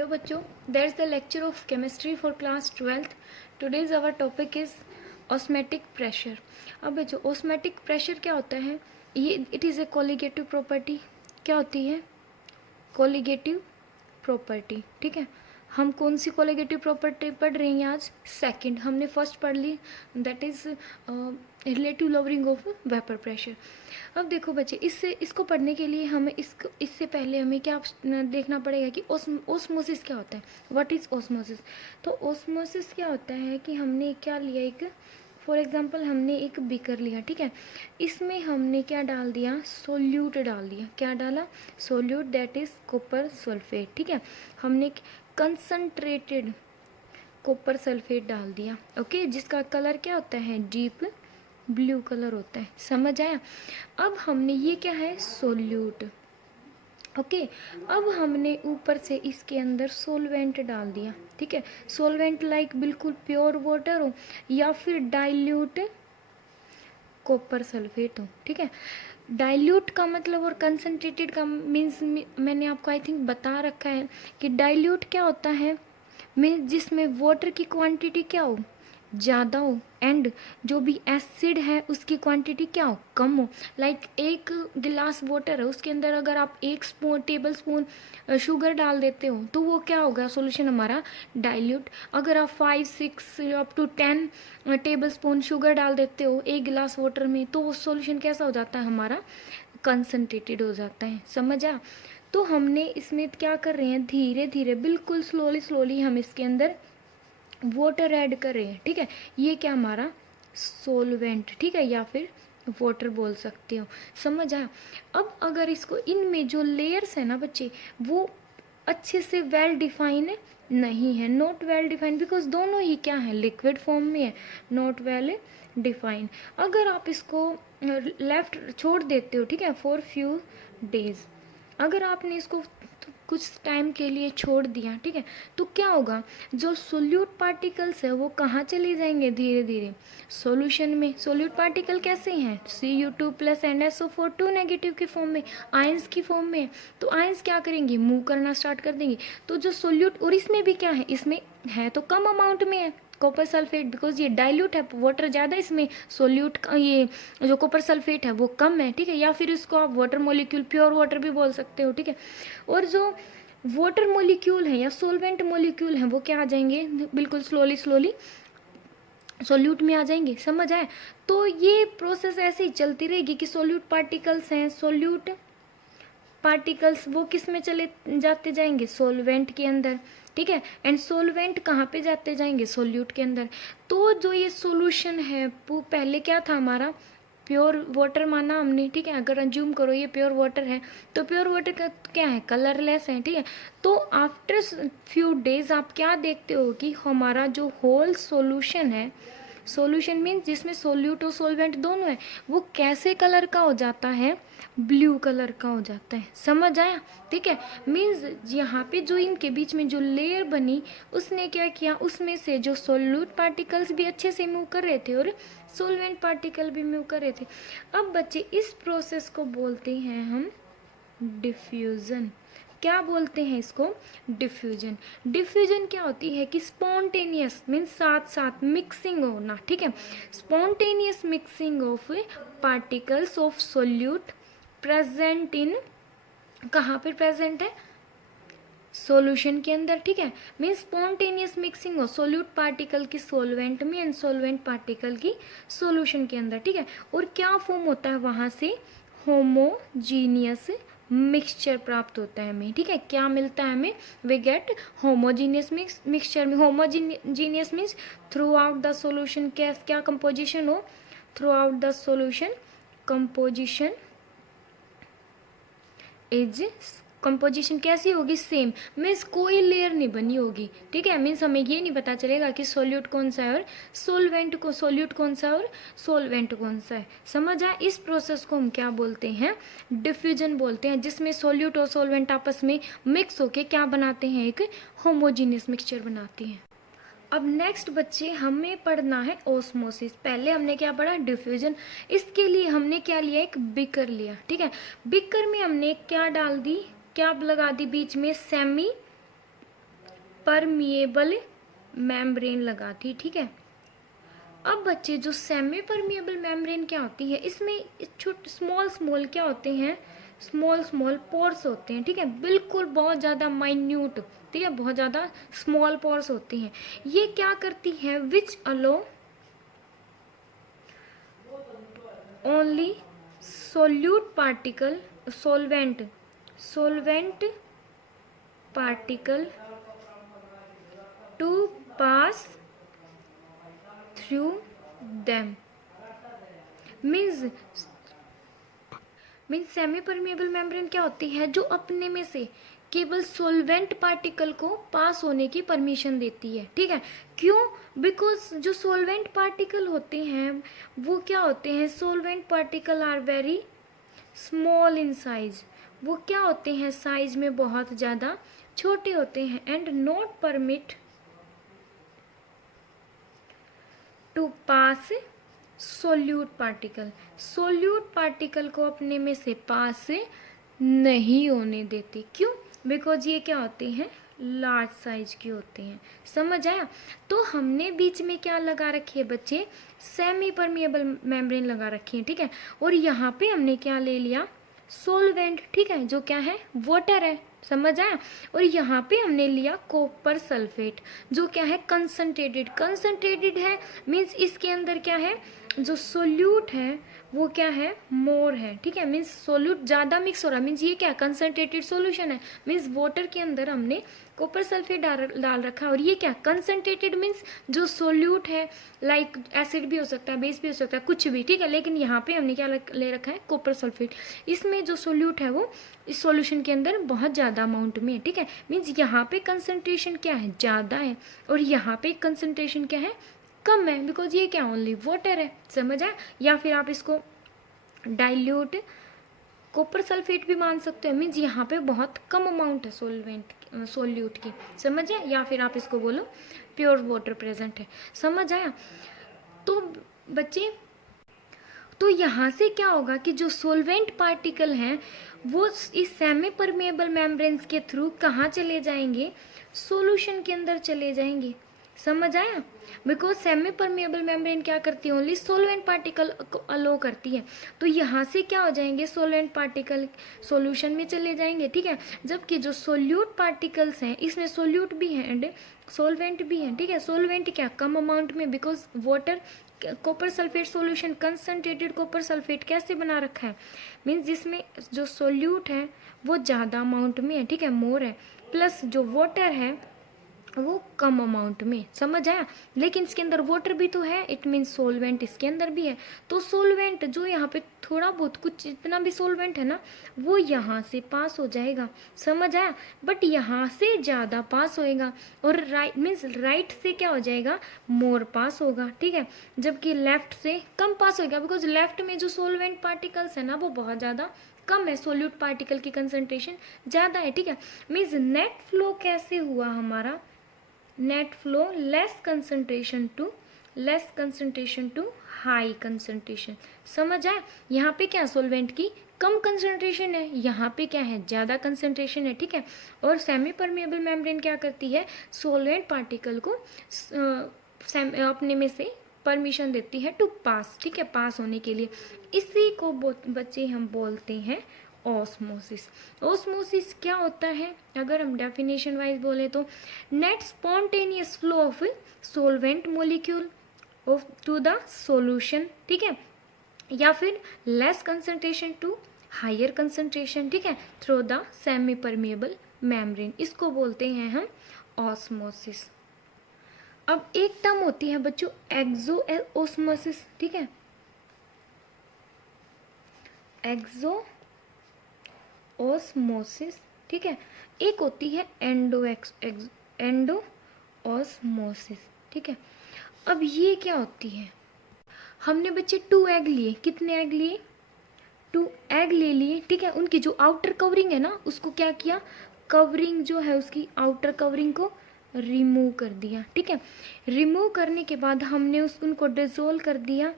Hello बच्चों, that's the lecture of chemistry for class 12th. Today's our topic is osmotic pressure. अब बच्चों osmotic pressure क्या होता है? ये it is a colligative property. क्या होती है? Colligative property. ठीक है, हम कौन सी कोलिगेटिव प्रॉपर्टी पढ़ रहे हैं आज? सेकंड. हमने फर्स्ट पढ़ ली, that is relative lowering of vapour pressure. अब देखो बच्चे, इसको पढ़ने के लिए हमें इससे पहले हमें क्या देखना पड़ेगा कि ओस्मोसिस क्या होता है. What is osmosis? तो ओस्मोसिस क्या होता है कि हमने क्या लिया, एक फॉर एग्जाम्पल हमने एक बीकर लिया, ठीक है, इसमें हमने क्या डाल दिया, सोल्यूट डाल दिया. क्या डाला? Solute, that is copper sulphate. ठीक है, हमने कंसंट्रेटेड कॉपर सल्फेट डाल दिया. ओके, जिसका कलर क्या होता है, डीप ब्लू कलर होता है. समझ आया? अब हमने ये क्या है, सोल्यूट. ओके, अब हमने ऊपर से इसके अंदर सोलवेंट डाल दिया. ठीक है, सोलवेंट लाइक बिल्कुल प्योर वाटर हो या फिर डाइल्यूट कॉपर सल्फेट हो. ठीक है, डाइल्यूट का मतलब और कंसंट्रेटेड का मीन्स मैंने आपको आई थिंक बता रखा है कि डाइल्यूट क्या होता है, मीन्स जिसमें वाटर की क्वांटिटी क्या हो, ज़्यादा हो, एंड जो भी एसिड है उसकी क्वांटिटी क्या हो, कम हो. लाइक एक गिलास वाटर है, उसके अंदर अगर आप 1 टेबल स्पून शुगर डाल देते हो तो वो क्या होगा, सॉल्यूशन हमारा डाइल्यूट. अगर आप 5, 6 up to 10 tablespoon sugar डाल देते हो एक गिलास वाटर में तो वो सॉल्यूशन कैसा हो जाता है, हमारा कंसनट्रेटेड हो जाता है. समझ आ? तो हमने इसमें क्या कर रहे हैं, धीरे धीरे बिल्कुल स्लोली हम इसके अंदर वाटर ऐड कर रहे हैं. ठीक है, ये क्या हमारा सोलवेंट, ठीक है, या फिर वाटर बोल सकते हो. समझ आया? अब अगर इसको इनमें जो लेयर्स है ना बच्चे, वो अच्छे से वेल डिफाइन नहीं है, नॉट वेल डिफाइन, बिकॉज दोनों ही क्या है, लिक्विड फॉर्म में है, नॉट वेल डिफाइन. अगर आप इसको लेफ्ट छोड़ देते हो, ठीक है, फॉर फ्यू डेज, अगर आपने इसको कुछ टाइम के लिए छोड़ दिया, ठीक है, तो क्या होगा, जो सोल्यूट पार्टिकल्स है वो कहाँ चले जाएंगे, धीरे धीरे सॉल्यूशन में. सोल्यूट पार्टिकल कैसे हैं, Cu2 प्लस NSO4 नेगेटिव की फॉर्म में, आयंस की फॉर्म में. तो आयंस क्या करेंगे, मूव करना स्टार्ट कर देंगे. तो जो सोल्यूट, और इसमें भी क्या है, इसमें है तो कम अमाउंट में है कॉपर सल्फेट, बिकॉज ये डाइल्यूट है, वाटर ज़्यादा, इसमें सोल्यूट ये जो कॉपर सल्फेट है वो कम है. ठीक है, या फिर इसको आप वाटर मोलिक्यूल, प्योर वाटर भी बोल सकते हो. ठीक है, और जो वाटर मोलिक्यूल है या सोलवेंट मोलिक्यूल है वो क्या आ जाएंगे, बिल्कुल स्लोली सोल्यूट में आ जाएंगे. समझ आए? तो ये प्रोसेस ऐसे ही चलती रहेगी कि सोल्यूट पार्टिकल्स हैं, सोल्यूट पार्टिकल्स वो किस में चले जाते जाएंगे, सोलवेंट के अंदर. ठीक है, एंड सोलवेंट कहाँ पे जाते जाएंगे, सोल्यूट के अंदर. तो जो ये सॉल्यूशन है वो पहले क्या था, हमारा प्योर वाटर माना हमने. ठीक है, अगर अज्यूम करो ये प्योर वाटर है तो प्योर वाटर का क्या है, कलरलेस है. ठीक है, तो आफ्टर फ्यू डेज आप क्या देखते हो कि हमारा जो होल सॉल्यूशन है, सॉल्यूशन मीन्स जिसमें सोल्यूट और सोलवेंट दोनों है, वो कैसे कलर का हो जाता है, ब्लू कलर का हो जाता है. समझ आया? ठीक है, मीन्स यहाँ पे जो इनके बीच में जो लेयर बनी उसने क्या किया, उसमें से जो सोल्यूट पार्टिकल्स भी अच्छे से मूव कर रहे थे और सोलवेंट पार्टिकल भी मूव कर रहे थे. अब बच्चे इस प्रोसेस को बोलते हैं हम डिफ्यूजन. क्या बोलते हैं इसको, डिफ्यूजन. डिफ्यूजन क्या होती है कि स्पॉन्टेनियस मीन्स साथ साथ मिक्सिंग होना. ठीक है, spontaneous mixing of particles of solute present in, कहाँ पर प्रेजेंट है, सॉल्यूशन के अंदर. ठीक है, मीन्स स्पॉन्टेनियस मिक्सिंग हो सोल्यूट पार्टिकल की सोलवेंट में एंड सोलवेंट पार्टिकल की सॉल्यूशन के अंदर. ठीक है, और क्या फॉर्म होता है, वहाँ से होमोजीनियस मिक्सचर प्राप्त होता है हमें. ठीक है, क्या मिलता है हमें, वी गेट होमोजीनियस मिक्सचर में. Homogeneous means through out the solution क्या कंपोजिशन हो, through out the solution composition is, composition कैसी होगी, सेम, मीन्स कोई लेयर नहीं बनी होगी. ठीक है, मीन्स हमें ये नहीं पता चलेगा कि सोल्यूट कौन सा है और सोलवेंट को, सोल्यूट कौन सा है और सोलवेंट कौन सा है. समझ आए? इस प्रोसेस को हम क्या बोलते हैं, डिफ्यूजन बोलते हैं, जिसमें सोल्यूट और सोलवेंट आपस में मिक्स होके क्या बनाते हैं, एक होमोजीनियस मिक्सचर बनाते हैं. अब नेक्स्ट बच्चे हमें पढ़ना है ओस्मोसिस. पहले हमने क्या पढ़ा, डिफ्यूजन. इसके लिए हमने क्या लिया, एक बीकर लिया. ठीक है, बीकर में हमने क्या डाल दी, क्या लगा दी बीच में, सेमी परमिएबल मेम्ब्रेन लगा थी, ठीक है। अब बच्चे जो सेमी परमिएबल मेम्ब्रेन क्या होती है, इसमें छोटे स्मॉल क्या होते हैं, स्मॉल पोर्स होते हैं, ठीक है, बिल्कुल बहुत ज़्यादा माइन्यूट, ठीक है, बहुत ज़्यादा स्मॉल पोर्स होते हैं। ये क्या करती है, which allow only solute particle solvent particle to pass through them. Means semi permeable membrane क्या होती है, जो अपने में से केवल सोलवेंट पार्टिकल को पास होने की परमिशन देती है, ठीक है। क्यों? बिकॉज जो सोलवेंट पार्टिकल होते हैं वो क्या होते हैं, solvent particle are very small in size, वो क्या होते हैं, साइज में बहुत ज़्यादा छोटे होते हैं, and not permit to pass solute particle को अपने में से पास नहीं होने देते। क्यों? बिकॉज ये क्या होते हैं, लार्ज साइज के होते हैं। समझ आया? तो हमने बीच में क्या लगा रखी है बच्चे, सेमी परमिएबल मेम्ब्रेन लगा रखी है, ठीक है। और यहाँ पे हमने क्या ले लिया, सोलवेंट, ठीक है, जो क्या है, वाटर है। समझ आया? और यहाँ पे हमने लिया कॉपर सल्फेट, जो क्या है, कंसंट्रेटेड है। मीन्स इसके अंदर क्या है, जो सोल्यूट है वो क्या है, मोर है, ठीक है। मीन्स सोल्यूट ज़्यादा मिक्स हो रहा है, मीन्स ये क्या, कंसंट्रेटेड सॉल्यूशन है। मीन्स वाटर के अंदर हमने कॉपर सल्फेट डाल रखा है, और ये क्या, कंसंट्रेटेड मीन्स जो सोल्यूट है, लाइक एसिड भी हो सकता है, बेस भी हो सकता है, कुछ भी, ठीक है। लेकिन यहाँ पे हमने क्या ले रखा है, कॉपर सल्फेट। इसमें जो सोल्यूट है वो इस सॉल्यूशन के अंदर बहुत ज़्यादा अमाउंट में है, ठीक है। मीन्स यहाँ पे कंसंट्रेशन क्या है, ज़्यादा है, और यहाँ पे कंसंट्रेशन क्या है, कम है, बिकॉज ये क्या, ओनली वाटर है। समझ आया? या फिर आप इसको डाइल्यूट कॉपर सल्फेट भी मान सकते हो। मीन्स यहाँ पे बहुत कम अमाउंट है सोल्यूट की। समझ आया? या फिर आप इसको बोलो प्योर वाटर प्रेजेंट है। समझ आया? तो बच्चे, तो यहाँ से क्या होगा कि जो सोलवेंट पार्टिकल हैं वो इस सेमी परमिएबल मेम्ब्रेन्स के थ्रू कहाँ चले जाएंगे, सॉल्यूशन के अंदर चले जाएंगे। समझ आया? बिकॉज सेमी परमिएबल मेम्ब्रेन क्या करती है, ओनली सोलवेंट पार्टिकल को अलो करती है। तो यहाँ से क्या हो जाएंगे, सोलवेंट पार्टिकल सॉल्यूशन में चले जाएंगे, ठीक है। जबकि जो सोल्यूट पार्टिकल्स हैं, इसमें सोल्यूट भी है एंड सोलवेंट भी है, ठीक है। सोलवेंट क्या, कम अमाउंट में, because water copper sulphate solution, concentrated copper sulphate कैसे बना रखा है, मीन्स जिसमें जो सोल्यूट है वो ज़्यादा अमाउंट में है, ठीक है, मोर है, प्लस जो वाटर है वो कम अमाउंट में। समझ आया? लेकिन इसके अंदर वाटर भी तो है, इट मीन्स सोलवेंट इसके अंदर भी है। तो सोलवेंट जो यहाँ पे थोड़ा बहुत कुछ जितना भी सोलवेंट है ना, वो यहाँ से पास हो जाएगा। समझ आया? बट यहाँ से ज़्यादा पास होएगा, और राइट मीन्स राइट से क्या हो जाएगा, मोर पास होगा, ठीक है। जबकि लेफ्ट से कम पास होगा, बिकॉज लेफ्ट में जो सोलवेंट पार्टिकल्स है ना वो बहुत ज़्यादा कम है, सोल्यूट पार्टिकल की कंसंट्रेशन ज़्यादा है, ठीक है। मीन्स नेट फ्लो कैसे हुआ हमारा, net flow less concentration to high concentration. समझ आए? यहाँ पे क्या, सोलवेंट की कम कंसंट्रेशन है, यहाँ पे क्या है, ज़्यादा कंसंट्रेशन है, ठीक है। और सेमी परमिएबल मेम्ब्रेन क्या करती है, सोलवेंट पार्टिकल को अपने में से परमिशन देती है टू पास, ठीक है, पास होने के लिए। इसी को बच्चे हम बोलते हैं ऑस्मोसिस। ऑस्मोसिस क्या होता है, अगर हम डेफिनेशन वाइज बोले तो net spontaneous flow of solvent molecule of to the solution, ठीक है, या फिर less concentration to higher concentration, ठीक है, through the semi permeable membrane. इसको बोलते हैं हम ऑस्मोसिस। अब एक टर्म होती है बच्चों एक्सो ऑस्मोसिस, ठीक है, एक्सो ऑस्मोसिस, ठीक है। एक होती है एंडो ऑस्मोसिस, ठीक है। अब ये क्या होती है, हमने बच्चे 2 एग लिए, कितने एग लिए, 2 एग ले लिए, ठीक है। उनकी जो आउटर कवरिंग है ना उसको क्या किया, कवरिंग जो है उसकी आउटर कवरिंग को रिमूव कर दिया, ठीक है। रिमूव करने के बाद हमने उनको डिजोल्व कर दिया,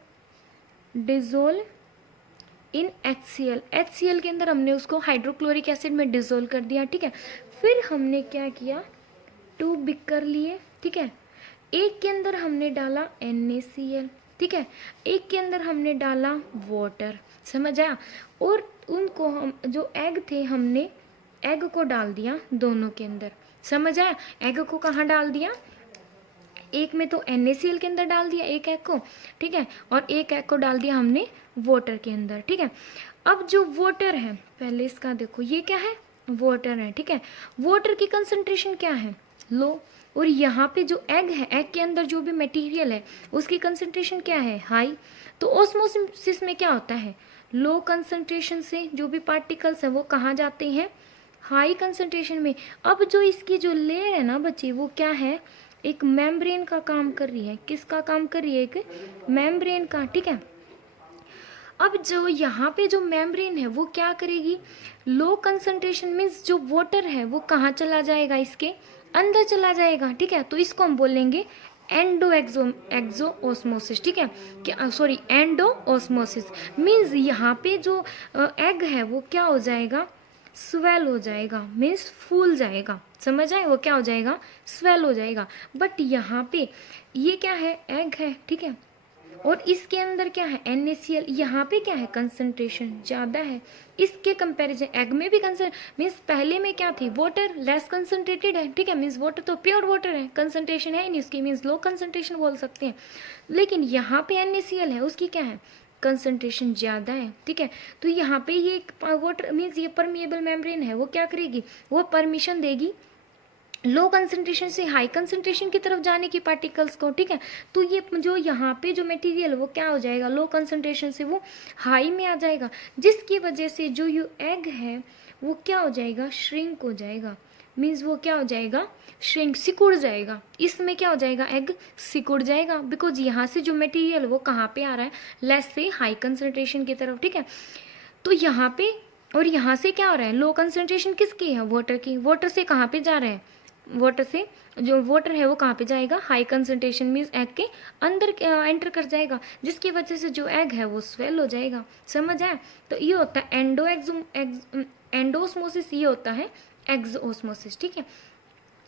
डिजोल्व इन HCl के अंदर हमने उसको हाइड्रोक्लोरिक एसिड में डिजोल्व कर दिया, ठीक है। फिर हमने क्या किया, 2 बिकर लिए, ठीक है। एक के अंदर हमने डाला NaCl, ठीक है, एक के अंदर हमने डाला वाटर, समझ आया। और उनको हम जो एग थे हमने एग को डाल दिया दोनों के अंदर, समझ आया। एग को कहाँ डाल दिया, एक में तो NaCl के अंदर डाल दिया एक एग को, ठीक है, और एक एग को डाल दिया हमने वाटर के अंदर, ठीक है। अब जो वाटर है, पहले इसका देखो, ये क्या है, वाटर है, ठीक है। वाटर की कंसंट्रेशन क्या है, लो। और यहाँ पे जो एग है, एग के अंदर जो भी मटेरियल है उसकी कंसंट्रेशन क्या है, हाई। तो ऑस्मोसिस में क्या होता है, लो कंसंट्रेशन से जो भी पार्टिकल्स है वो कहाँ जाते हैं, हाई कंसंट्रेशन में। अब जो इसकी जो लेयर है ना बच्चे, वो क्या है, एक मेम्ब्रेन का काम कर रही है। किसका काम कर रही है, एक मेम्ब्रेन का, ठीक है। अब जो यहाँ पे जो मेम्ब्रेन है वो क्या करेगी, लो कंसंट्रेशन मीन्स जो वाटर है वो कहाँ चला जाएगा, इसके अंदर चला जाएगा, ठीक है। तो इसको हम बोलेंगे एंडो एक्सो ऑस्मोसिस, ठीक है, क्या सॉरी एंडो ऑस्मोसिस। मीन्स यहाँ पे जो एग है वो क्या हो जाएगा, स्वेल हो जाएगा, मीन्स फूल जाएगा, समझ आए, वो क्या हो जाएगा, स्वेल हो जाएगा। बट यहाँ पे ये क्या है, एग है, ठीक है, और इसके अंदर क्या है, NaCl। यहाँ पे क्या है, कंसंट्रेशन ज़्यादा है इसके कंपैरिजन। एग में भी मीन्स पहले में क्या थी, वाटर लेस कंसंट्रेटेड है, ठीक है, मीन्स वाटर तो प्योर वाटर है, कंसंट्रेशन है नहीं उसकी, मीन्स लो कंसंट्रेशन बोल सकते हैं। लेकिन यहाँ पे NaCl है, उसकी क्या है, कंसंट्रेशन ज़्यादा है, ठीक है। तो यहाँ पे ये वाटर मीन्स ये परमिएबल मेम्ब्रेन है, वो क्या करेगी, वो परमिशन देगी लो कंसंट्रेशन से हाई कंसंट्रेशन की तरफ जाने की पार्टिकल्स को, ठीक है। तो ये जो यहाँ पे जो मटेरियल वो क्या हो जाएगा, लो कंसंट्रेशन से वो हाई में आ जाएगा, जिसकी वजह से जो ये एग है वो क्या हो जाएगा, श्रिंक हो जाएगा। मीन्स वो क्या हो जाएगा, श्रिंक, सिकुड़ जाएगा। इसमें क्या हो जाएगा, एग सिकुड़ जाएगा, बिकॉज यहाँ से जो मटेरियल वो कहाँ पे आ रहा है, लेस से हाई कंसंट्रेशन की तरफ, ठीक है। तो यहाँ पे और यहाँ से क्या हो रहा है, लो कंसंट्रेशन किसकी है, वाटर की। वाटर से कहाँ पे जा रहा है, वाटर से जो वाटर है वो कहाँ पे जाएगा, हाई कंसंट्रेशन मीन्स एग के अंदर एंटर कर जाएगा, जिसकी वजह से जो एग है वो स्वेल हो जाएगा, समझ आए। तो ये होता है एंडोस्मोसिस, ये होता है एक्सोस्मोसिस, ठीक है।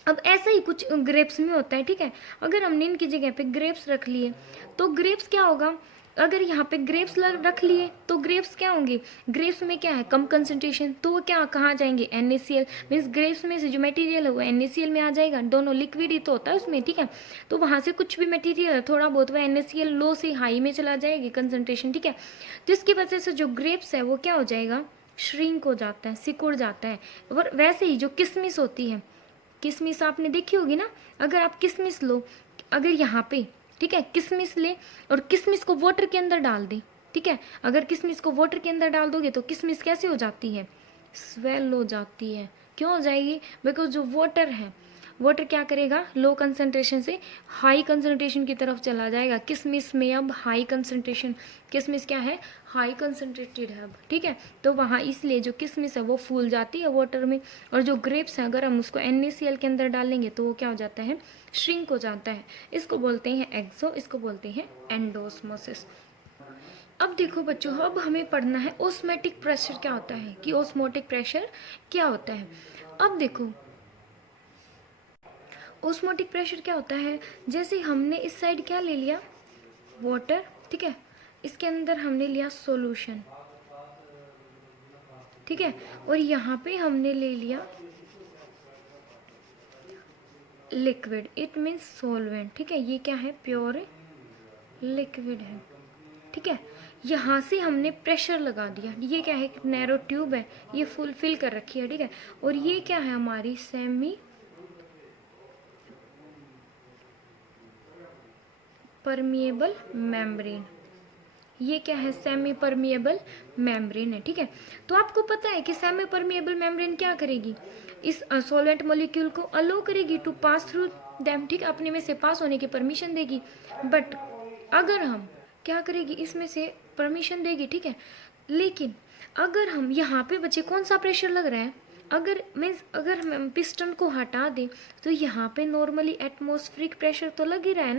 अब ऐसा ही कुछ ग्रेप्स में होता है, ठीक है। अगर हमने इनकी जगह पे ग्रेप्स रख लिए तो ग्रेप्स क्या होगा, अगर यहाँ पे ग्रेप्स रख लिए तो ग्रेप्स क्या होंगे, ग्रेप्स में क्या है, कम कंसंट्रेशन, तो वो क्या कहाँ जाएंगे, NaCl। मीन्स ग्रेप्स में से जो मटेरियल है वो NaCl में आ जाएगा, दोनों लिक्विड ही तो होता है उसमें, ठीक है। तो वहाँ से कुछ भी मटेरियल है थोड़ा बहुत वो NaCl लो से हाई में चला जाएगी कंसंट्रेशन, ठीक है। जिसकी वजह से जो ग्रेप्स है वो क्या हो जाएगा, श्रिंक हो जाता है, सिकुड़ जाता है। और वैसे ही जो किशमिश होती है, किशमिश आपने देखी होगी ना, अगर आप किशमिश लो, अगर यहाँ पे, ठीक है, किशमिश ले और किशमिश को वाटर के अंदर डाल दे, ठीक है, अगर किशमिश को वाटर के अंदर डाल दोगे तो किशमिश कैसे हो जाती है, स्वेल हो जाती है। क्यों हो जाएगी, बिकॉज जो वाटर है, वाटर क्या करेगा, लो कंसंट्रेशन से हाई कंसंट्रेशन की तरफ चला जाएगा। किशमिश में अब हाई कंसंट्रेशन, किशमिश क्या है, हाई कंसंट्रेटेड है अब, ठीक है। तो वहाँ इसलिए जो किशमिश है वो फूल जाती है वाटर में, और जो ग्रेप्स है अगर हम उसको NaCl के अंदर डालेंगे तो वो क्या हो जाता है, श्रिंक हो जाता है। इसको बोलते हैं एक्सो, इसको बोलते हैं एंडोस्मोसिस। अब देखो बच्चों, अब हमें पढ़ना है ऑस्मोटिक प्रेशर क्या होता है, कि ऑस्मोटिक प्रेशर क्या होता है। अब देखो ऑस्मोटिक प्रेशर क्या होता है, जैसे हमने इस साइड क्या ले लिया, वाटर, ठीक है, इसके अंदर हमने लिया सॉल्यूशन, ठीक है, और यहाँ पे हमने ले लिया लिक्विड, इट मीन्स सॉल्वेंट, ठीक है। ये क्या है, प्योर लिक्विड है, ठीक है। यहाँ से हमने प्रेशर लगा दिया, ये क्या है, नैरो ट्यूब है, ये फुल फिल कर रखी है, ठीक है। और ये क्या है, हमारी सेमी परमिएबल मेम्ब्रेन, ये क्या है, सेमी परमिएबल मेम्ब्रेन है, ठीक है। तो आपको पता है कि सेमी परमिएबल मेम्ब्रेन क्या करेगी, इस सॉल्वेंट मॉलिक्यूल को अलो करेगी टू पास थ्रू देम, ठीक है, अपने में से पास होने की परमिशन देगी। बट अगर हम क्या करेगी, इसमें से परमिशन देगी, ठीक है। लेकिन अगर हम यहाँ पे बच्चे कौन सा प्रेशर लग रहा है, अगर मीन्स अगर हम पिस्टन को हटा दें तो यहाँ पे नॉर्मली एटमॉस्फेरिक प्रेशर तो लग ही रहा है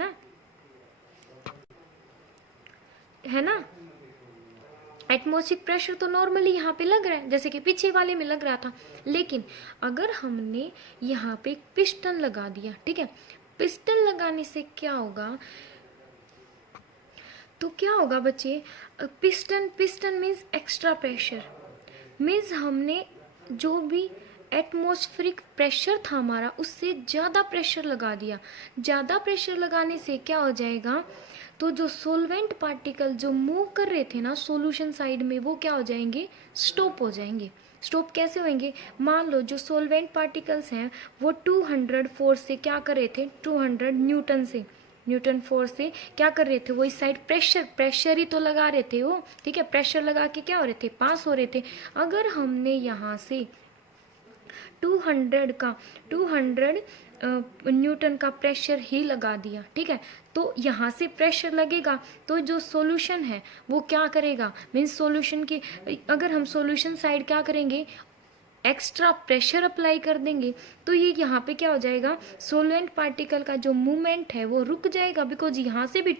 ना, एटमॉस्फेरिक प्रेशर तो नॉर्मली यहाँ पे लग रहा है, जैसे कि पीछे वाले में लग रहा था, लेकिन अगर हमने यहाँ पे पिस्टन लगा दिया, ठीक है, पिस्टन लगाने से क्या होगा, तो क्या होगा बच्चे, piston means extra pressure, means हमने जो भी एटमॉस्फेरिक प्रेशर था हमारा उससे ज़्यादा प्रेशर लगा दिया। ज़्यादा प्रेशर लगाने से क्या हो जाएगा, तो जो सोलवेंट पार्टिकल जो मूव कर रहे थे ना सॉल्यूशन साइड में, वो क्या हो जाएंगे, स्टॉप हो जाएंगे। स्टॉप कैसे होंगे, मान लो जो सोलवेंट पार्टिकल्स हैं वो 200 फोर्स से क्या कर रहे थे, 200 न्यूटन फोर्स से क्या कर रहे थे, वो इस साइड प्रेशर ही तो लगा रहे थे वो, ठीक है, प्रेशर लगा के क्या हो रहे थे, पास हो रहे थे। अगर हमने यहाँ से 200 न्यूटन का प्रेशर ही लगा दिया, ठीक है, तो यहाँ से प्रेशर लगेगा तो जो सॉल्यूशन है वो क्या करेगा, मीन्स सॉल्यूशन की, अगर हम सॉल्यूशन साइड क्या करेंगे, एक्स्ट्रा प्रेशर अप्लाई कर देंगे, तो ये यहाँ पे क्या हो जाएगा, सोलवेंट पार्टिकल का जो मूवमेंट है वो रुक जाएगा, बिकॉज यहाँ से भी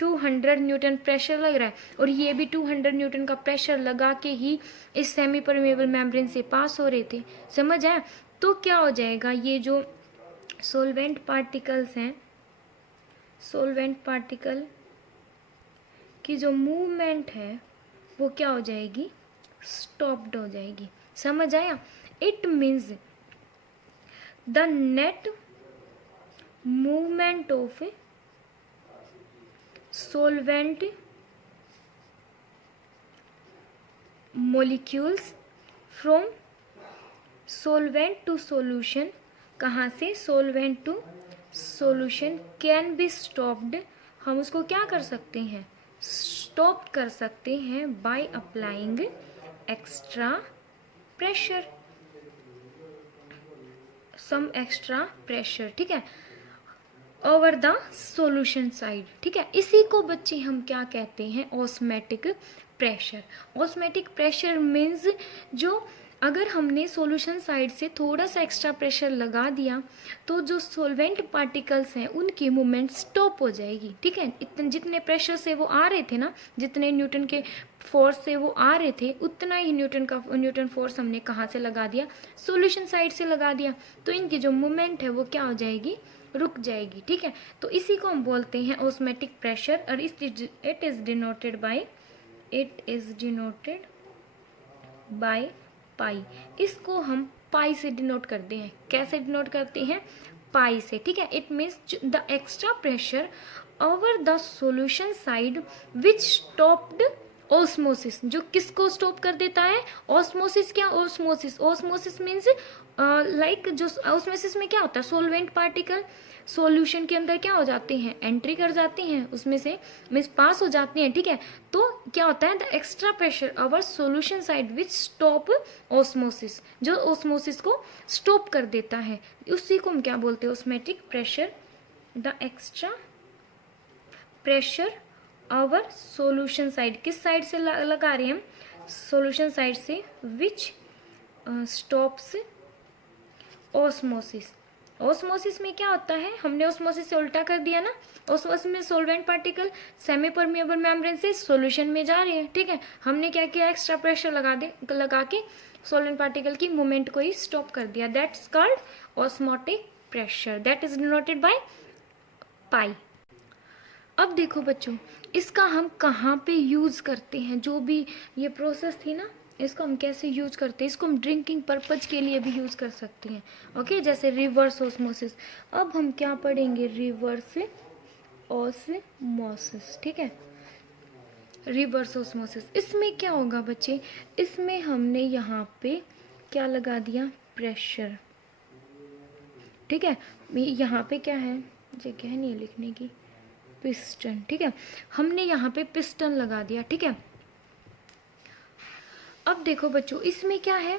200 न्यूटन प्रेशर लग रहा है और ये भी 200 न्यूटन का प्रेशर लगा के ही इस सेमी परमेबल मेम्ब्रेन से पास हो रहे थे, समझ आया। तो क्या हो जाएगा, ये जो सोलवेंट पार्टिकल्स हैं, सोलवेंट पार्टिकल की जो मूवमेंट है वो क्या हो जाएगी, स्टॉप्ड हो जाएगी, समझ आया। It means the net movement of solvent molecules from solvent to solution, कहाँ से, solvent to solution can be stopped, हम उसको क्या कर सकते हैं, स्टॉप कर सकते हैं by applying extra pressure, some extra pressure, ठीक है, ओवर द सॉल्यूशन साइड, ठीक है। इसी को बच्चे हम क्या कहते हैं, osmotic pressure. Osmotic pressure means जो अगर हमने सॉल्यूशन साइड से थोड़ा सा एक्स्ट्रा प्रेशर लगा दिया तो जो सॉल्वेंट पार्टिकल्स हैं उनकी मूवमेंट स्टॉप हो जाएगी, ठीक है। इतने जितने प्रेशर से वो आ रहे थे ना, जितने न्यूटन के फोर्स से वो आ रहे थे, उतना ही न्यूटन फोर्स हमने कहाँ से लगा दिया, सॉल्यूशन साइड से लगा दिया, तो इनकी जो मूवमेंट है वो क्या हो जाएगी, रुक जाएगी, ठीक है। तो इसी को हम बोलते हैं ऑस्मेटिक प्रेशर और it is denoted by pi. इसको हम पाई से डिनोट करते हैं, कैसे डिनोट करते हैं, पाई से, ठीक है। It means the extra pressure over the solution side which stopped osmosis, जो किसको स्टॉप कर देता है, ऑस्मोसिस। क्या ऑस्मोसिस मीन्स लाइक जो ऑस्मोसिस में क्या होता है, सोलवेंट पार्टिकल सॉल्यूशन के अंदर क्या हो जाते हैं, एंट्री कर जाते हैं, उसमें से मीन्स पास हो जाते हैं, ठीक है। तो क्या होता है, the extra pressure our solution side which stop osmosis, जो ऑस्मोसिस को स्टॉप कर देता है, उसी को हम क्या बोलते हैं, osmotic pressure. The extra pressure our solution side, किस साइड से लगा रहे हैं हम, सॉल्यूशन साइड से, विच स्टॉप्स ऑस्मोसिस। ऑस्मोसिस में क्या होता है, हमने ऑस्मोसिस से उल्टा कर दिया ना, ऑस्मोसिस में solvent particle semi permeable membrane से सॉल्यूशन में जा रहे हैं, ठीक है। हमने क्या किया, एक्स्ट्रा प्रेशर लगा के सॉल्वेंट पार्टिकल की मूवमेंट को ही स्टॉप कर दिया, that's called osmotic pressure, that is denoted by pi. अब देखो बच्चों, इसका हम कहाँ पे यूज करते हैं, जो भी ये प्रोसेस थी ना, इसको हम कैसे यूज करते हैं, इसको हम ड्रिंकिंग पर्पज के लिए भी यूज कर सकते हैं, ओके, जैसे रिवर्स ऑस्मोसिस। अब हम क्या पढ़ेंगे, रिवर्स ऑस्मोसिस, ठीक है, रिवर्स ऑस्मोसिस। इसमें क्या होगा बच्चे, इसमें हमने यहाँ पे क्या लगा दिया, प्रेशर, ठीक है। यहाँ पे क्या है, जगह नहीं है लिखने की, पिस्टन, ठीक है, हमने यहाँ पे पिस्टन लगा दिया, ठीक है। अब देखो बच्चों, इसमें क्या है,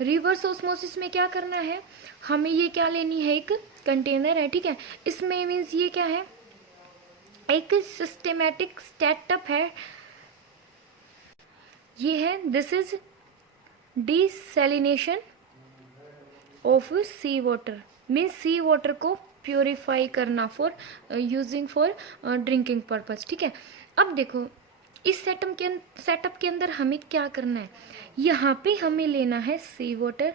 रिवर्स ऑस्मोसिस में क्या करना है, हमें ये क्या लेनी है, एक कंटेनर है, ठीक है। इसमें मीन्स ये क्या है, एक सिस्टेमेटिक सेटअप है, ये है, this is desalination of sea water, means sea water को प्योरीफाई करना for using for drinking purpose, ठीक है। अब देखो इस सेटअप के अंदर हमें क्या करना है, यहाँ पे हमें लेना है सी वाटर।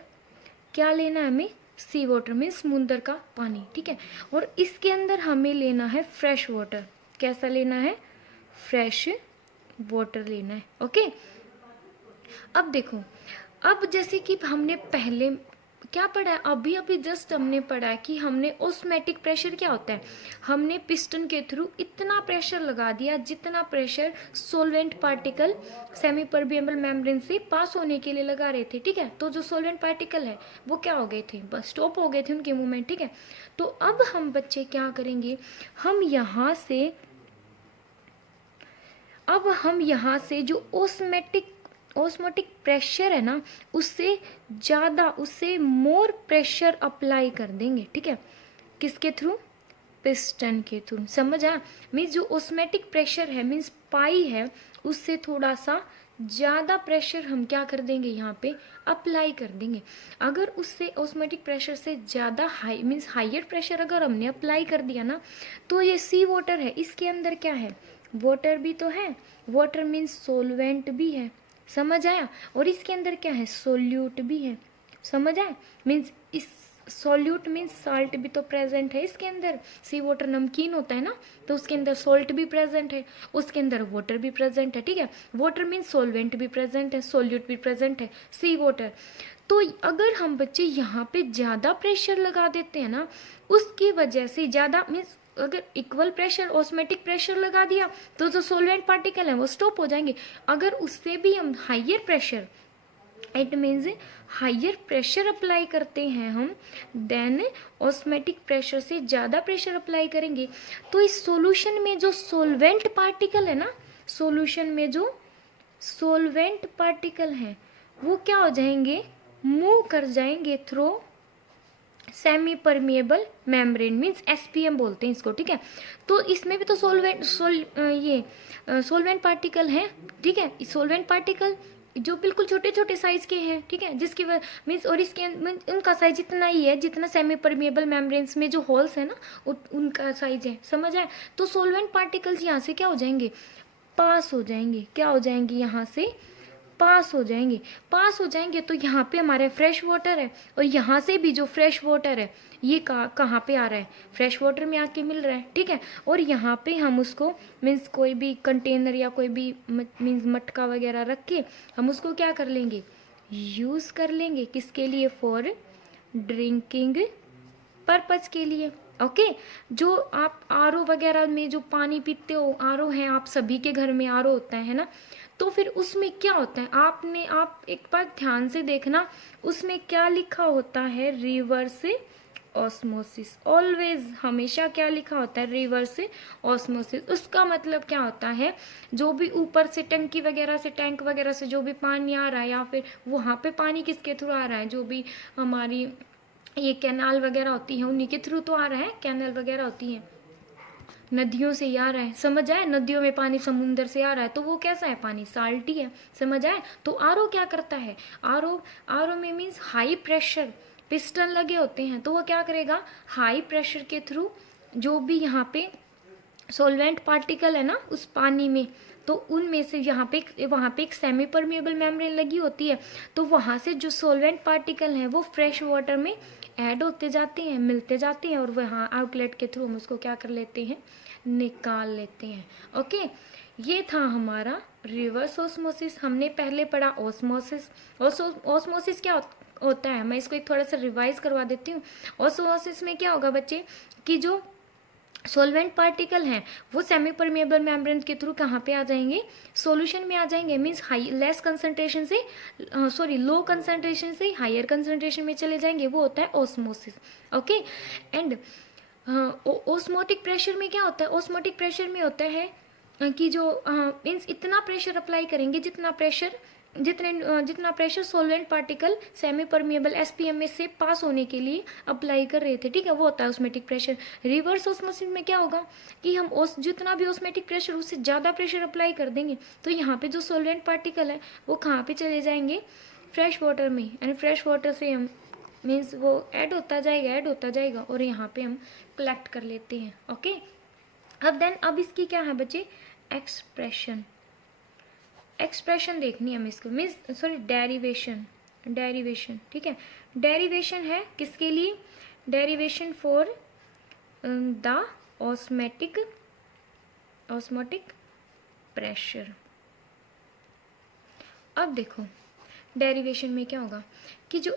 क्या लेना है हमें? सी वाटर मीन्स समुंदर का पानी, ठीक है। और इसके अंदर हमें लेना है फ्रेश वाटर। कैसा लेना है? फ्रेश वाटर लेना है, ओके। अब देखो, अब जैसे कि हमने पहले क्या पढ़ा है, अभी अभी जस्ट हमने पढ़ा है कि हमने ऑस्मैटिक प्रेशर क्या होता है, हमने पिस्टन के थ्रू इतना प्रेशर लगा दिया जितना pressure solvent particle semi permeable membrane से पास होने के लिए लगा रहे थे, ठीक है। तो जो सोलवेंट पार्टिकल है वो क्या हो गए थे, बस स्टॉप हो गए थे उनके मूवमेंट, ठीक है। तो अब हम बच्चे क्या करेंगे, हम यहाँ से जो ऑस्मोटिक प्रेशर है ना, उससे ज़्यादा, उससे मोर प्रेशर अप्लाई कर देंगे, ठीक है। किसके थ्रू? पिस्टन के थ्रू। समझ आया? मीन्स जो ऑस्मोटिक प्रेशर है मीन्स पाई है, उससे थोड़ा सा ज़्यादा प्रेशर हम क्या कर देंगे, यहाँ पे अप्लाई कर देंगे। अगर उससे ऑस्मोटिक प्रेशर से ज़्यादा हाई मीन्स हाइयर प्रेशर अगर हमने अप्लाई कर दिया ना, तो ये सी वाटर है, इसके अंदर क्या है, वाटर भी तो है, वाटर मीन्स सोलवेंट भी है, समझ आया। और इसके अंदर क्या है, सोल्यूट भी है, समझ आया। मीन्स इस सोल्यूट मीन्स साल्ट भी तो प्रेजेंट है इसके अंदर। सी वाटर नमकीन होता है ना, तो उसके अंदर सॉल्ट भी प्रेजेंट है, उसके अंदर वाटर भी प्रेजेंट है, ठीक है। वाटर मीन्स सोलवेंट भी प्रेजेंट है, सोल्यूट भी प्रेजेंट है, सी वाटर। तो अगर हम बच्चे यहाँ पे ज़्यादा प्रेशर लगा देते हैं ना, उसकी वजह से ज़्यादा मीन्स अगर इक्वल प्रेशर ऑस्मोटिक प्रेशर लगा दिया तो जो सोलवेंट पार्टिकल है वो स्टॉप हो जाएंगे। अगर उससे भी हम higher pressure, it means higher pressure apply करते हैं हम, देन ऑस्मोटिक प्रेशर से ज़्यादा प्रेशर अप्लाई करेंगे, तो इस सॉल्यूशन में जो सोलवेंट पार्टिकल है ना, सॉल्यूशन में जो सोलवेंट पार्टिकल हैं वो क्या हो जाएंगे, मूव कर जाएंगे through semi permeable membrane means SPM बोलते हैं इसको, ठीक है। तो इसमें भी तो सोलवेंट पार्टिकल हैं, ठीक है। सोलवेंट पार्टिकल जो बिल्कुल छोटे छोटे साइज के हैं, ठीक है, जिसकी मीन्स और इसके उनका साइज इतना ही है जितना सेमी परमिएबल मेम्ब्रेन्स में जो होल्स है ना उनका साइज है, समझ आए। तो सोलवेंट पार्टिकल्स यहाँ से क्या हो जाएंगे, पास हो जाएंगे, क्या हो जाएंगे, यहाँ से पास हो जाएंगे। पास हो जाएंगे तो यहाँ पे हमारे फ्रेश वाटर है, और यहाँ से भी जो फ्रेश वाटर है ये कहाँ पे आ रहा है, फ्रेश वाटर में आके मिल रहा है, ठीक है। और यहाँ पे हम उसको मीन्स कोई भी कंटेनर या कोई भी मीन्स मटका वगैरह रख के हम उसको क्या कर लेंगे, यूज़ कर लेंगे, किसके लिए, फॉर ड्रिंकिंग पर्पज़ के लिए, ओके। जो आप आरओ वगैरह में जो पानी पीते हो, आरओ है, आप सभी के घर में आरओ होता है ना, तो फिर उसमें क्या होता है, आप एक बार ध्यान से देखना, उसमें क्या लिखा होता है, रिवर्स ऑस्मोसिस। ऑलवेज हमेशा क्या लिखा होता है, रिवर्स ऑस्मोसिस। उसका मतलब क्या होता है, जो भी ऊपर से टंकी वगैरह से, टैंक वगैरह से जो भी पानी आ रहा है, या फिर वहाँ पे पानी किसके थ्रू आ रहा है, जो भी हमारी ये कैनाल वगैरह होती है उन्हीं के थ्रू तो आ रहा है, कैनाल वगैरह होती है, नदियों से ही आ रहा है, समझ आए। नदियों में पानी समुंदर से आ रहा है तो वो कैसा है, पानी साल्टी है, समझ आए। तो आरओ क्या करता है, आरओ में मीन्स हाई प्रेशर पिस्टन लगे होते हैं, तो वो क्या करेगा, हाई प्रेशर के थ्रू जो भी यहाँ पे सोलवेंट पार्टिकल है ना उस पानी में, तो उनमें से वहाँ पे एक सेमी परमिएबल मेम्ब्रेन लगी होती है, तो वहाँ से जो सोलवेंट पार्टिकल हैं वो फ्रेश वाटर में ऐड होते जाते हैं, मिलते जाते हैं, और वहाँ आउटलेट के थ्रू हम उसको क्या कर लेते हैं, निकाल लेते हैं, ओके। ये था हमारा रिवर्स ऑस्मोसिस। हमने पहले पढ़ा ऑस्मोसिस। ऑस्मोसिस क्या होता है, मैं इसको एक थोड़ा सा रिवाइज करवा देती हूँ। ऑस्मोसिस में क्या होगा बच्चे, कि जो सोलवेंट पार्टिकल हैं वो सेमी परमिएबल मेम्ब्रेन के थ्रू कहाँ पे आ जाएंगे, सॉल्यूशन में आ जाएंगे, मीन्स लो कंसंट्रेशन से हायर कंसंट्रेशन में चले जाएंगे, वो होता है osmosis, okay. And osmotic pressure में क्या होता है, ऑस्मोटिक प्रेशर में होता है कि जो मीन्स इतना प्रेशर अप्लाई करेंगे जितना pressure solvent particle semi permeable SPM में से पास होने के लिए अप्लाई कर रहे थे, ठीक है, वो होता है ऑस्मोटिक प्रेशर। रिवर्स ऑस्मोसिस में क्या होगा कि हम जितना भी ऑस्मोटिक प्रेशर उससे ज़्यादा प्रेशर अप्लाई कर देंगे, तो यहाँ पे जो सोलवेंट पार्टिकल है वो कहाँ पे चले जाएंगे, फ्रेश वाटर में, एंड फ्रेश वाटर से हम मीन्स वो ऐड होता जाएगा और यहाँ पे हम कलेक्ट कर लेते हैं, ओके। अब इसकी क्या है बच्चे, एक्सप्रेशन, एक्सप्रेशन देखनी है हमें इसको, मीन्स सॉरी डेरिवेशन, डेरिवेशन, ठीक है। डेरिवेशन है किसके लिए, derivation for the osmotic pressure. अब देखो डेरिवेशन में क्या होगा कि जो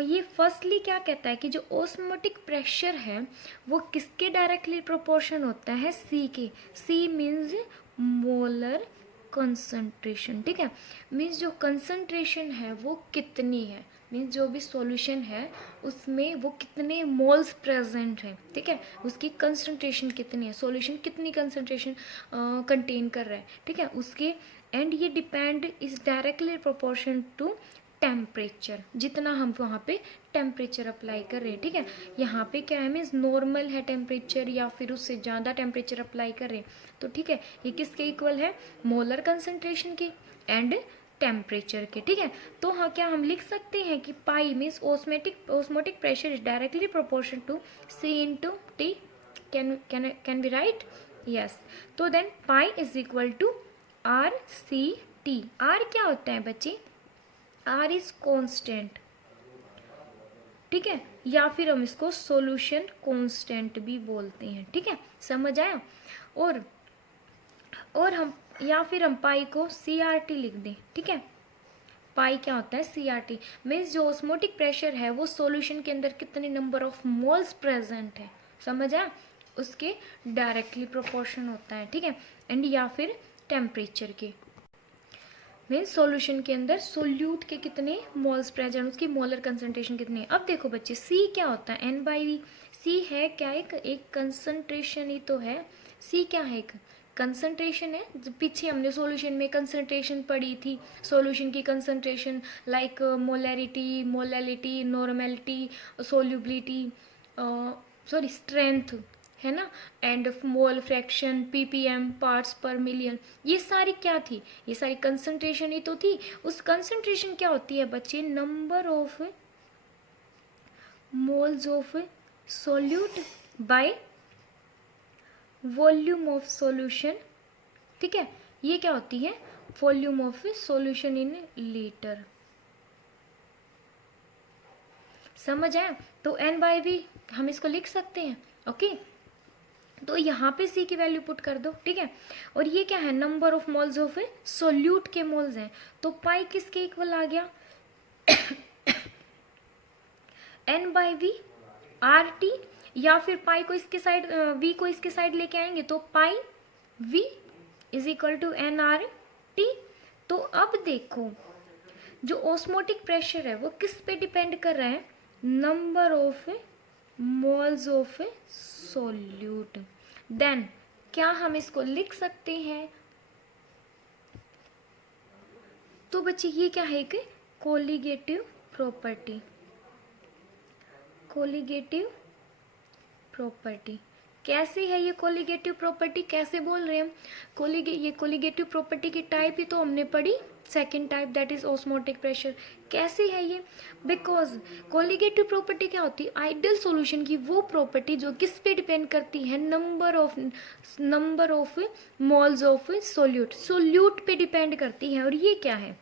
ये फर्स्टली क्या कहता है कि जो ऑस्मोटिक प्रेशर है वो किसके डायरेक्टली प्रोपोर्शन होता है, सी के। सी मीन्स मोलर कंसंट्रेशन, ठीक है। मीन्स जो कंसंट्रेशन है वो कितनी है, मीन्स जो भी सॉल्यूशन है उसमें वो कितने मोल्स प्रेजेंट है, ठीक है, उसकी कंसंट्रेशन कितनी है, सॉल्यूशन कितनी कंसंट्रेशन कंटेन कर रहा है, ठीक है, उसके। एंड ये depend is directly proportion to temperature, जितना हम वहाँ पे टेम्परेचर अप्लाई कर रहे हैं, ठीक है। यहाँ पे क्या है, मीन्स नॉर्मल है टेम्परेचर या फिर उससे ज़्यादा टेम्परेचर अप्लाई कर रहे हैं, तो ठीक है, ये किसके इक्वल है, मोलर कंसंट्रेशन के एंड टेम्परेचर के, ठीक है। तो हाँ, क्या हम लिख सकते हैं कि pi means osmotic pressure is directly proportion to C into T, can be right, yes. तो then pi is equal to R C T. R क्या होता है बच्चे, आर इज कांस्टेंट, ठीक है, या फिर हम इसको सॉल्यूशन कांस्टेंट भी बोलते हैं, ठीक है, समझ आया। और हम या फिर हम पाई को सी आर टी लिख दें, ठीक है। पाई क्या होता है, सी आर टी मीन्स जो ऑस्मोटिक प्रेशर है वो सॉल्यूशन के अंदर कितने नंबर ऑफ मोल्स प्रेजेंट है, समझ आया, उसके डायरेक्टली प्रोपोर्शन होता है, ठीक है। एंड या फिर टेम्परेचर के, मीन्स सॉल्यूशन के अंदर सोल्यूट के कितने मोल्स प्रेजेंट, उसकी मोलर कंसंट्रेशन कितनी है। अब देखो बच्चे सी क्या होता है, एन बाई वी। सी है क्या, एक कंसंट्रेशन ही तो है, सी क्या है, एक कंसंट्रेशन है। पीछे हमने सॉल्यूशन में कंसंट्रेशन पढ़ी थी, सॉल्यूशन की concentration like molarity, molality, normality, solubility, sorry strength है ना, and mole fraction, ppm, parts पर मिलियन, ये सारी क्या थी, ये सारी कंसंट्रेशन ही तो थी। उस कंसंट्रेशन क्या होती है बच्चे, number of moles of solute by volume of solution, ठीक है, ये क्या होती है, volume of solution in litre, समझ आया। तो एन बाई वी हम इसको लिख सकते हैं, ओके। तो यहाँ पे सी की वैल्यू पुट कर दो, ठीक है। और ये क्या है, number of moles of solute के मोल्स हैं, तो पाई किसके इक्वल आ गया, N by V R T, या फिर पाई को इसके साइड, वी को इसके साइड लेके आएंगे तो pi V is equal to n R T. तो अब देखो जो ऑस्मोटिक प्रेशर है वो किस पे डिपेंड कर रहा है, number of moles of solute. Then क्या हम इसको लिख सकते हैं, तो बच्चे ये क्या है, एक कोलिगेटिव प्रॉपर्टी, कोलिगेटिव प्रॉपर्टी। कैसे है ये कोलिगेटिव प्रॉपर्टी, कैसे बोल रहे हैं हम, ये कोलिगेटिव प्रॉपर्टी की टाइप ही तो हमने पढ़ी, second type that is osmotic pressure. कैसे है ये, बिकॉज कोलिगेटिव प्रॉपर्टी क्या होती है, आइडियल सॉल्यूशन की वो प्रॉपर्टी जो किस पे डिपेंड करती है, number of moles of solute पे डिपेंड करती है। और ये क्या है,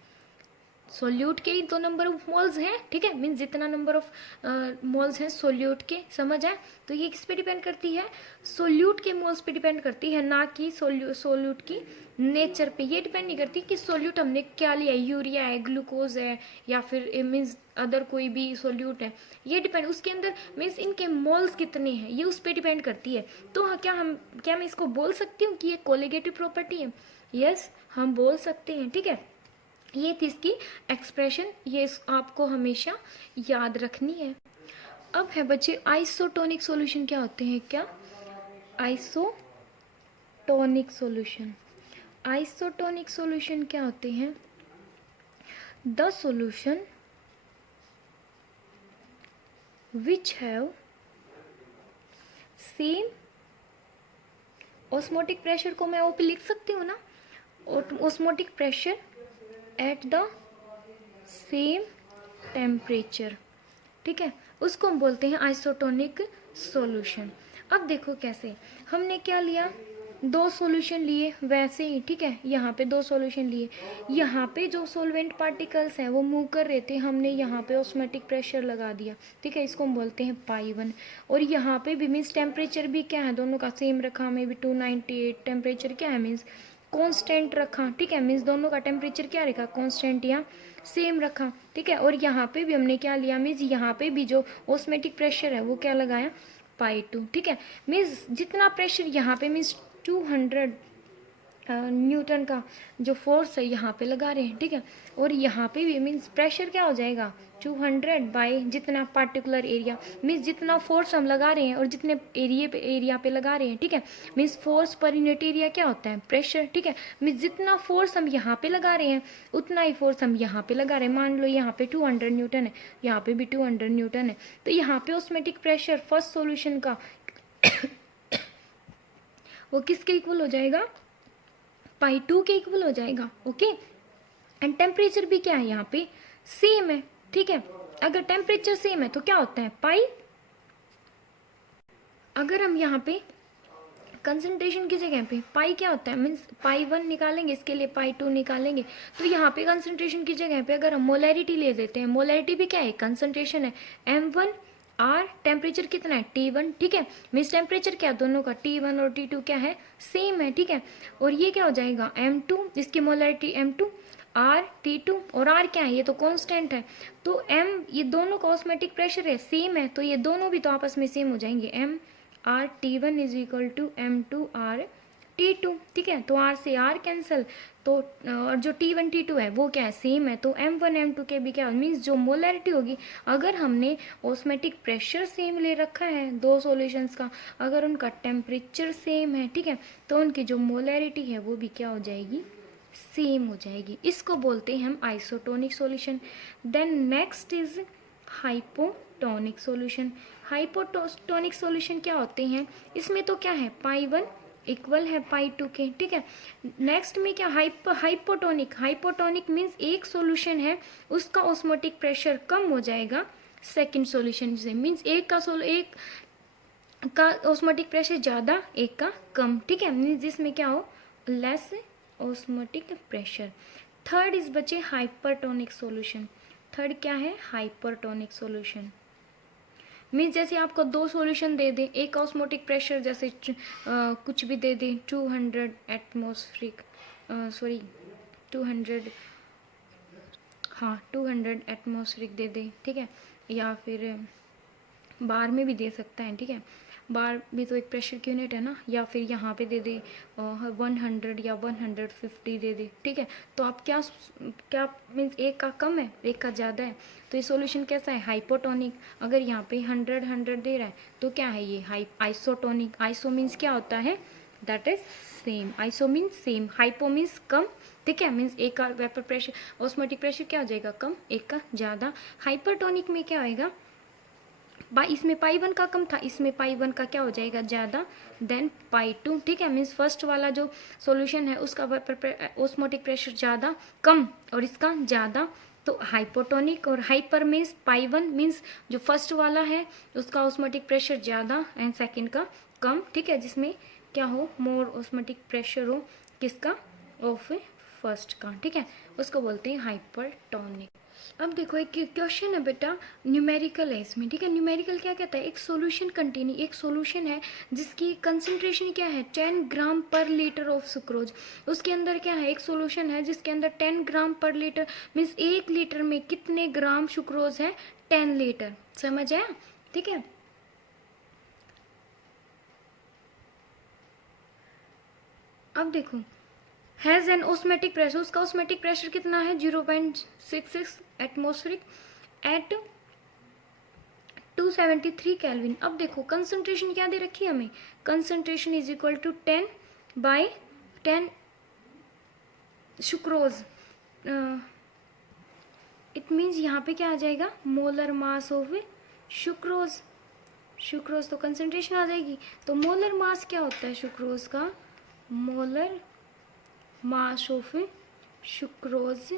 सोल्यूट के ही तो नंबर ऑफ मोल्स हैं, ठीक है, मीन्स जितना नंबर ऑफ मोल्स हैं सोल्यूट के, समझ आए। तो ये किस पे डिपेंड करती है, सोल्यूट के मोल्स पे डिपेंड करती है, ना कि सोल्यूट की नेचर पे। ये डिपेंड नहीं करती कि सोल्यूट हमने क्या लिया है, यूरिया है, ग्लूकोज है, या फिर मीन्स अदर कोई भी सोल्यूट है, ये डिपेंड उसके अंदर मीन्स इनके मोल्स कितने हैं ये उस पर डिपेंड करती है। तो हाँ, क्या मैं इसको बोल सकती हूँ कि ये कोलिगेटिव प्रॉपर्टी है, यस हम बोल सकते हैं, ठीक है। ये थी इसकी एक्सप्रेशन, ये आपको हमेशा याद रखनी है। अब है बच्चे आइसोटोनिक सॉल्यूशन क्या होते हैं, क्या आइसोटोनिक सॉल्यूशन, आइसोटोनिक सॉल्यूशन क्या होते हैं, the solution which have same osmotic pressure को मैं ओपी लिख सकती हूँ ना, osmotic pressure at the same temperature, ठीक है, उसको हम बोलते हैं आइसोटोनिक सॉल्यूशन। अब देखो कैसे, हमने क्या लिया, दो सॉल्यूशन लिए वैसे ही, ठीक है, यहाँ पे दो सॉल्यूशन लिए, यहाँ पे जो सॉल्वेंट पार्टिकल्स हैं वो मूव कर रहे थे, हमने यहाँ पे ऑस्मोटिक प्रेशर लगा दिया, ठीक है, इसको हम बोलते हैं पाई 1। और यहाँ पे भी मीन्स टेम्परेचर भी क्या है, दोनों का सेम रखा, हमें भी 298 टेम्परेचर क्या है मीन्स कांस्टेंट रखा, ठीक है, मीन्स दोनों का टेम्परेचर क्या रखा, कांस्टेंट या सेम रखा, ठीक है। और यहाँ पे भी हमने क्या लिया, मीन्स यहाँ पे भी जो ऑस्मोटिक प्रेशर है वो क्या लगाया, पाई 2, ठीक है। मीन्स जितना प्रेशर यहाँ पे मीन्स 200 न्यूटन का जो फोर्स है यहाँ पे लगा रहे हैं, ठीक है। और यहाँ पे भी मीन्स प्रेशर क्या हो जाएगा, 200 बाई जितना पार्टिकुलर एरिया, मीन्स जितना फोर्स हम लगा रहे हैं और जितने एरिया पे लगा रहे हैं, ठीक है, means force per unit area क्या होता है, प्रेशर, ठीक है। मीन्स जितना फोर्स हम यहाँ पे लगा रहे हैं उतना ही फोर्स हम यहाँ पे लगा रहे हैं। मान लो यहाँ पे 200 न्यूटन है, यहाँ पे भी 200 न्यूटन है, तो यहाँ पे ऑस्मोटिक प्रेशर फर्स्ट सोल्यूशन का वो किसके इक्वल हो जाएगा, पाई 2 के इक्वल हो जाएगा, ओके। एंड टेम्परेचर भी क्या है यहाँ पे सेम है, ठीक है। अगर टेम्परेचर सेम है तो क्या होता है पाई, अगर हम यहाँ पे कंसंट्रेशन की जगह पे पाई क्या होता है मीन्स पाई 1 निकालेंगे, इसके लिए पाई 2 निकालेंगे, तो यहाँ पे कंसंट्रेशन की जगह पे अगर हम मोलैरिटी ले लेते हैं, मोलैरिटी भी क्या है, कंसंट्रेशन है, M1 R, टेम्परेचर कितना है T1, ठीक है। मीन्स टेम्परेचर क्या दोनों का T1 और T2 क्या है, सेम है, ठीक है। और ये क्या हो जाएगा M2, इसकी मोलैरिटी M2, R T2, और R क्या है, ये तो कांस्टेंट है, तो M, ये दोनों का ऑस्मोटिक प्रेशर है सेम है, तो ये दोनों भी तो आपस में सेम हो जाएंगे, M R T1 is equal to M2 R T2, ठीक है। तो R से R कैंसिल, तो और जो T1 T2 है वो क्या है, सेम है, तो M1 M2 के भी क्या मीन्स जो मोलैरिटी होगी, अगर हमने ऑस्मोटिक प्रेशर सेम ले रखा है दो सॉल्यूशंस का, अगर उनका टेम्परेचर सेम है, ठीक है, तो उनकी जो मोलैरिटी है वो भी क्या हो जाएगी, सेम हो जाएगी। इसको बोलते हैं हम isotonic solution. Then next is hypotonic solution. Hypotonic solution क्या होते हैं, इसमें तो क्या है पाई 1 इक्वल है पाई 2 के, ठीक है। नेक्स्ट में क्या हाइपोटोनिक, हाइपोटोनिक मीन्स एक सॉल्यूशन है उसका ऑस्मोटिक प्रेशर कम हो जाएगा सेकंड सॉल्यूशन से, मीन्स एक का ऑस्मोटिक प्रेशर ज़्यादा एक का कम, ठीक है, मीन्स जिसमें क्या हो less osmotic pressure. Third is बचे हाइपरटोनिक सॉल्यूशन। थर्ड क्या है, हाइपरटोनिक सॉल्यूशन मीन्स जैसे आपको दो सॉल्यूशन दे दे, एक ऑस्मोटिक प्रेशर जैसे कुछ भी दे दे 200 एटमॉस्फेरिक 200 200 एटमॉस्फेरिक दे दे, ठीक है, या फिर बार में भी दे सकता है, ठीक है, बार भी तो एक प्रेशर की यूनिट है ना, या फिर यहाँ पे दे दे 100 या 150 दे दे, ठीक है। तो आप क्या मीन्स एक का कम है एक का ज़्यादा है, तो ये सॉल्यूशन कैसा है, हाइपोटोनिक। अगर यहाँ पे 100 दे रहा है तो क्या है ये आइसोटोनिक। आइसो मीन्स क्या होता है, that is same, iso means same, hypo means कम, ठीक है, मीन्स एक का वेपर प्रेशर ऑस्मोटिक प्रेशर क्या हो जाएगा कम, एक का ज़्यादा। हाइपरटोनिक में क्या आएगा, इसमें पाई 1 का कम था, इसमें पाई 1 का क्या हो जाएगा ज़्यादा देन पाई 2, ठीक है। मीन्स फर्स्ट वाला जो सॉल्यूशन है उसका ऑस्मोटिक प्रेशर ज़्यादा कम और इसका ज़्यादा, तो हाइपोटोनिक। और हाइपर मीन्स पाई 1 मीन्स जो फर्स्ट वाला है उसका ऑस्मोटिक प्रेशर ज़्यादा एंड सेकंड का कम, ठीक है, जिसमें क्या हो मोर ऑस्मोटिक प्रेशर हो किसका, ऑफ फर्स्ट का, ठीक है, उसको बोलते हैं हाइपरटोनिक। अब देखो एक क्वेश्चन है बेटा, न्यूमेरिकल है इसमें, ठीक है। न्यूमेरिकल क्या कहता है, एक सॉल्यूशन कंटेनिंग, एक सॉल्यूशन है जिसकी कंसंट्रेशन क्या है 10 ग्राम पर लीटर ऑफ सुक्रोज, उसके अंदर क्या है एक सॉल्यूशन है जिसके अंदर 10 ग्राम पर लीटर मीन्स 1 लीटर में कितने ग्राम सुक्रोज है, 10 लीटर, समझ आया, ठीक है। अब देखो हैज एन ऑस्मेटिक प्रेशर, उसका ऑस्मेटिक प्रेशर कितना है 0.66 एटमॉस्फेरिक एट 273 केल्विन। अब देखो कंसंट्रेशन क्या दे रखी है हमें, concentration is equal to 10/10 sucrose, it means यहाँ पे क्या आ जाएगा molar mass of sucrose, sucrose तो कंसंट्रेशन आ जाएगी, तो मोलर मास क्या होता है सुक्रोज का, molar mass of sucrose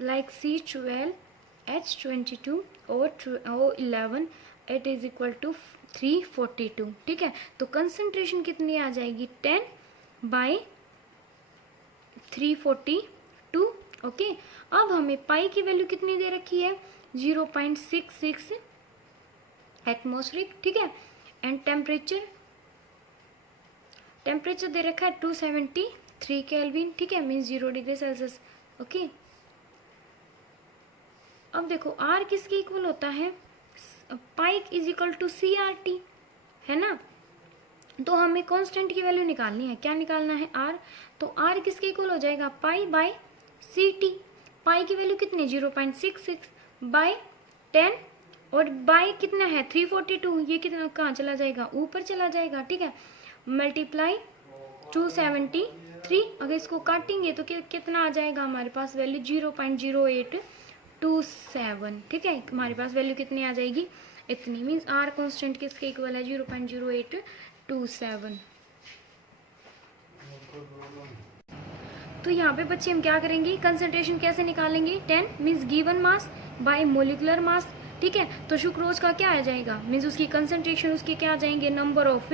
like C12H22 O11 it is equal to 342। ठीक है, तो कंसंट्रेशन कितनी आ जाएगी 10/342। ओके, अब हमें पाई की वैल्यू कितनी दे रखी है 0.66 एटमॉस्फेरिक। ठीक है, एंड टेम्परेचर दे रखा है 273 केल्विन। ठीक है, मीन्स 0 डिग्री सेल्सियस। ओके, अब देखो R किसके इक्वल होता है, pi is equal to CRT, है ना। तो हमें कांस्टेंट की वैल्यू निकालनी है, क्या निकालना है R, तो R किसके इक्वल हो जाएगा पाई बाय CT। पाई की वैल्यू कितनी 0.66 बाय 10 और बाय कितना है 342, ये कितना कहाँ चला जाएगा ऊपर चला जाएगा। ठीक है, मल्टीप्लाई 273, अगर इसको काटेंगे तो कितना आ जाएगा हमारे पास वैल्यू 0.0827। ठीक है, हमारे पास वैल्यू कितनी आ जाएगी इतनी, मीन्स R कांस्टेंट किसके इक्वल है 0.0827। तो यहाँ पे बच्चे हम क्या करेंगे, कंसंट्रेशन कैसे निकालेंगे 10 means given mass by molecular mass. ठीक है, तो सुक्रोज का क्या आ जाएगा मीन्स उसकी कंसंट्रेशन, उसके क्या आ जाएंगे नंबर ऑफ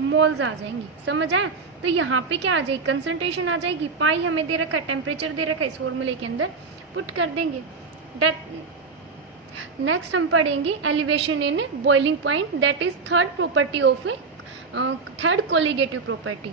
मोल्स आ जाएंगे। समझ आया, तो यहाँ पे क्या आ जाएगी कंसंट्रेशन आ जाएगी, पाई हमें दे रखा है, टेम्परेचर दे रखा है, इस फॉर्मूले के अंदर पुट कर देंगे। नेक्स्ट हम पढ़ेंगे elevation in boiling point, that is third property of third colligative property.